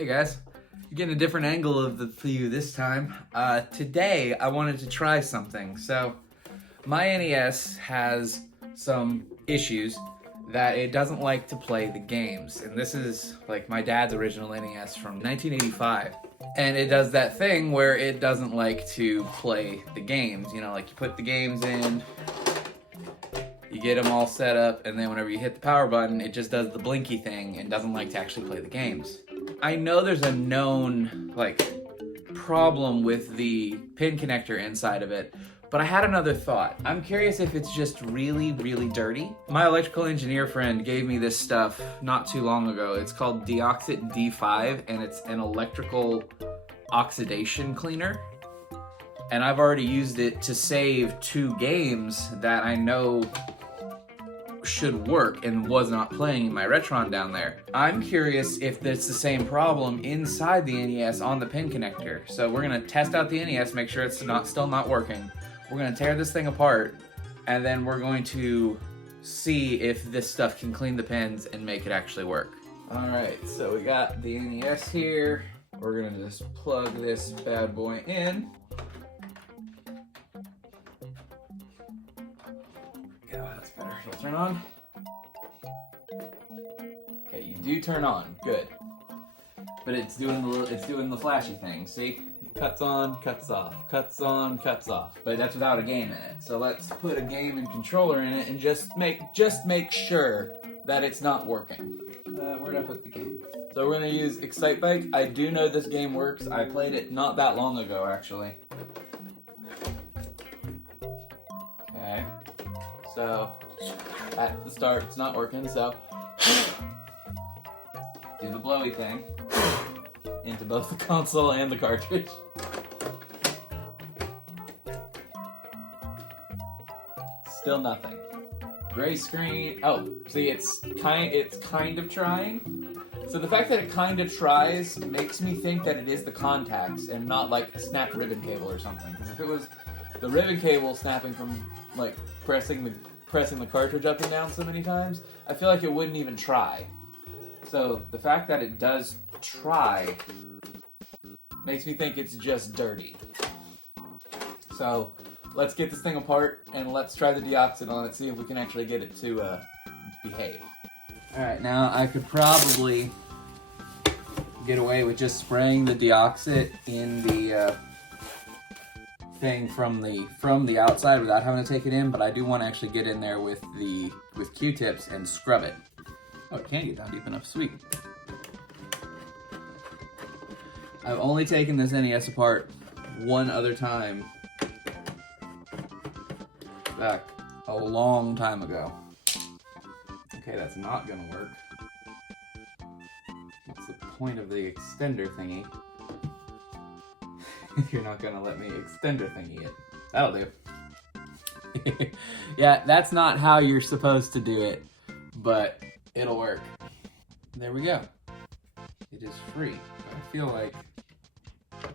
Hey guys, you're getting a different angle of the view this time. Today I wanted to try something. So my NES has some issues that it doesn't like to play the games. And this is like my dad's original NES from 1985. And it does that thing where it doesn't like to play the games. You know, like you put the games in, you get them all set up, and then whenever you hit the power button, it just does the blinky thing and doesn't like to actually play the games. I know there's a known, problem with the pin connector inside of it, but I had another thought. I'm curious if it's just really, really dirty. My electrical engineer friend gave me this stuff not too long ago. It's called Deoxit D5, and it's an electrical oxidation cleaner. And I've already used it to save 2 games that I know should work and was not playing in my Retron down there. I'm curious if it's the same problem inside the NES on the pin connector. So we're gonna test out the NES, make sure it's still not working. We're gonna tear this thing apart, and then we're going to see if this stuff can clean the pins and make it actually work. All right, so we got the NES here. We're gonna just plug this bad boy in. Yeah, that's better. You'll turn on. Okay, you do turn on. Good. But it's doing the flashy thing. See? It cuts on, cuts off, cuts on, cuts off. But that's without a game in it. So let's put a game and controller in it and just make sure that it's not working. Where'd I put the game? So we're gonna use Excite Bike. I do know this game works. I played it not that long ago, actually. Okay. So at the start, it's not working. So do the blowy thing into both the console and the cartridge. Still nothing. Gray screen. Oh, see, it's kind of trying. So the fact that it kind of tries makes me think that it is the contacts and not like a snapped ribbon cable or something. Because if it was the ribbon cable snapping from like pressing the cartridge up and down so many times, I feel like it wouldn't even try. So the fact that it does try makes me think it's just dirty. So let's get this thing apart and let's try the deoxit on it, see if we can actually get it to behave. Alright, now I could probably get away with just spraying the deoxit in the thing from the outside without having to take it in, but I do want to actually get in there with Q-tips and scrub it. Oh, it can't get down deep enough. Sweet. I've only taken this NES apart one other time back a long time ago. Okay, that's not gonna work. What's the point of the extender thingy? You're not gonna let me extender thingy it. That'll do. Yeah, that's not how you're supposed to do it, but it'll work. There we go. It is free. I feel like I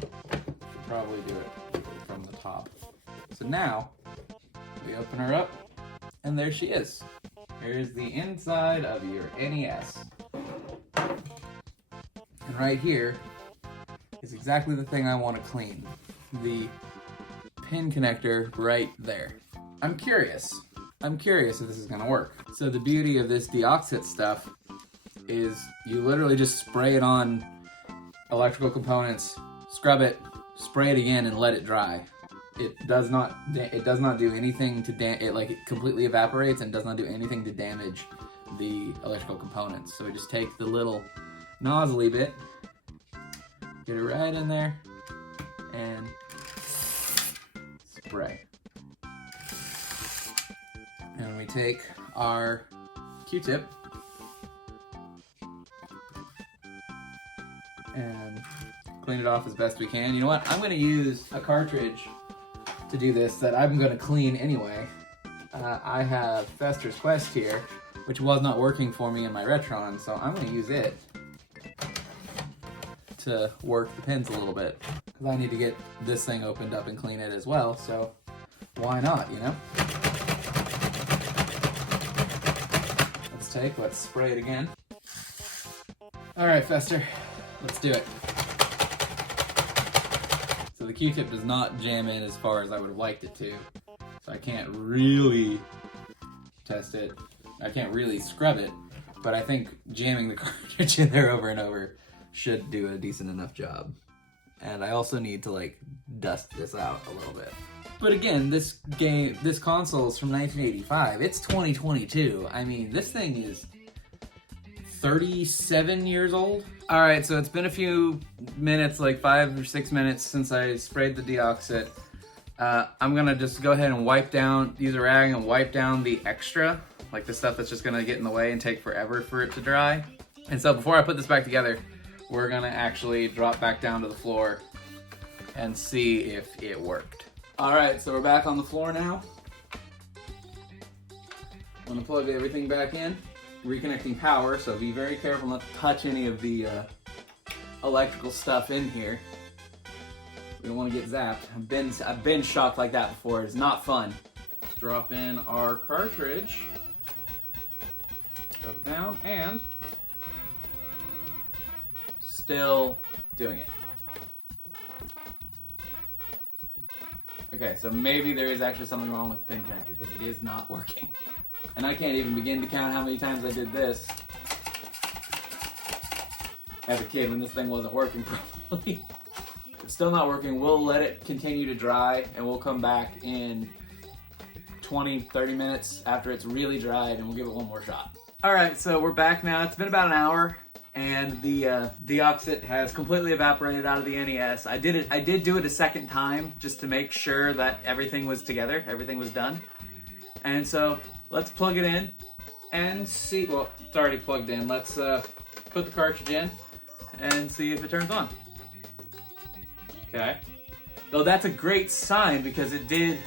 should probably do it from the top. So now, we open her up, and there she is. Here's the inside of your NES. And right here is exactly the thing I want to clean. The pin connector right there. I'm curious if this is gonna work. So the beauty of this deoxit stuff is you literally just spray it on electrical components, scrub it, spray it again, and let it dry. It does not do anything to it completely evaporates and does not do anything to damage the electrical components. So we just take the little nozzly bit, get it right in there, and spray. And we take our Q-tip and clean it off as best we can. You know what? I'm going to use a cartridge to do this that I'm going to clean anyway. I have Fester's Quest here, which was not working for me in my Retron, so I'm going to use it to work the pins a little bit. Because I need to get this thing opened up and clean it as well, so why not, you know? Let's spray it again. All right, Fester, Let's do it. So the Q-tip does not jam in as far as I would have liked it to. So I can't really test it. I can't really scrub it, but I think jamming the cartridge in there over and over should do a decent enough job. And I also need to like dust this out a little bit. But again, this console is from 1985. It's 2022. I mean, this thing is 37 years old. All right, so it's been a few minutes, like 5 or 6 minutes since I sprayed the deoxit. I'm gonna just go ahead and use a rag and wipe down the extra, like the stuff that's just gonna get in the way and take forever for it to dry. And so before I put this back together, we're gonna actually drop back down to the floor and see if it worked. All right, so we're back on the floor now. I'm gonna plug everything back in, reconnecting power, so be very careful not to touch any of the electrical stuff in here. We don't want to get zapped. I've been shocked like that before. It's not fun. Drop in our cartridge. Drop it down, and still doing it. Okay, so maybe there is actually something wrong with the pin connector because it is not working. And I can't even begin to count how many times I did this as a kid when this thing wasn't working properly. It's still not working. We'll let it continue to dry and we'll come back in 20-30 minutes after it's really dried and we'll give it one more shot. All right, so we're back now. It's been about an hour and the deoxit has completely evaporated out of the NES. I did do it a second time just to make sure that everything was together, everything was done. And so let's plug it in and see. Well, it's already plugged in. Let's put the cartridge in and see if it turns on. Okay. Though that's a great sign because it did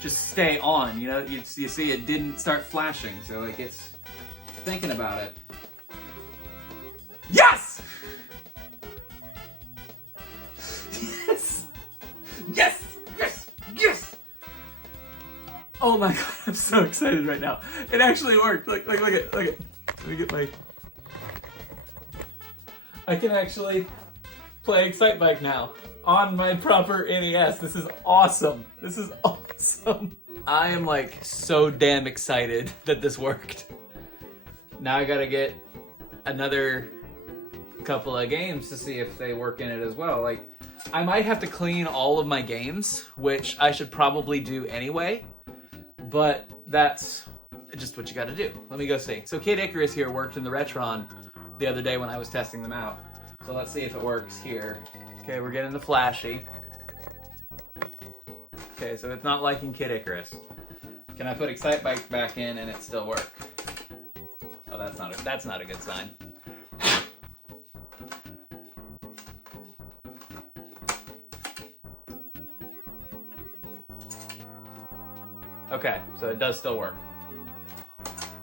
just stay on. You know, you see it didn't start flashing. So like it's thinking about it. Yes! Yes! Yes! Yes! Yes! Oh my god, I'm so excited right now. It actually worked. Look at. Let me get my... I can actually play Excite Bike now on my proper NES. This is awesome. This is awesome. I am like so damn excited that this worked. Now I gotta get another couple of games to see if they work in it as well. Like, I might have to clean all of my games, which I should probably do anyway, but that's just what you gotta do. Let me go see. So Kid Icarus here worked in the Retron the other day when I was testing them out. So let's see if it works here. Okay, we're getting the flashy. Okay, so it's not liking Kid Icarus. Can I put Excite Bike back in and it still work? Oh, that's not a good sign. Okay, so it does still work.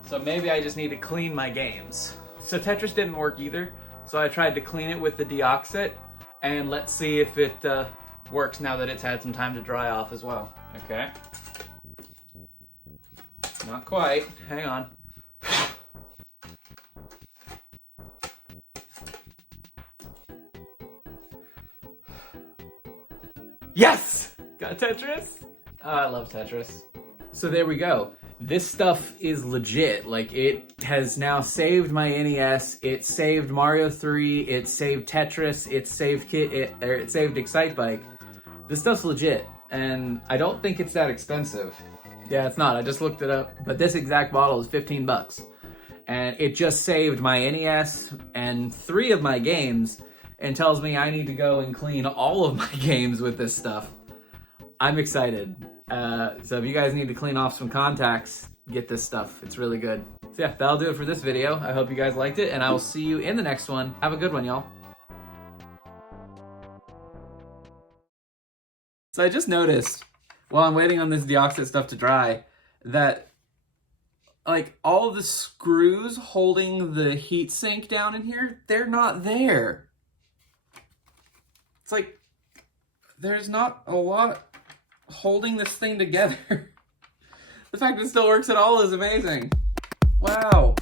So maybe I just need to clean my games. So Tetris didn't work either, so I tried to clean it with the deoxit, and let's see if it works now that it's had some time to dry off as well. Okay. Not quite. Hang on. Yes! Got Tetris? Oh, I love Tetris. So there we go. This stuff is legit. Like, it has now saved my NES. It saved Mario 3. It saved Tetris. It saved it saved Excite Bike. This stuff's legit, and I don't think it's that expensive. Yeah, it's not. I just looked it up. But this exact bottle is 15 bucks. And it just saved my NES and 3 of my games and tells me I need to go and clean all of my games with this stuff. I'm excited. So if you guys need to clean off some contacts, get this stuff. It's really good. So yeah, that'll do it for this video. I hope you guys liked it, and I will see you in the next one. Have a good one, y'all. So I just noticed, while I'm waiting on this deoxit stuff to dry, that like all the screws holding the heat sink down in here, they're not there. It's like, there's not a lot holding this thing together. The fact it still works at all is amazing. Wow.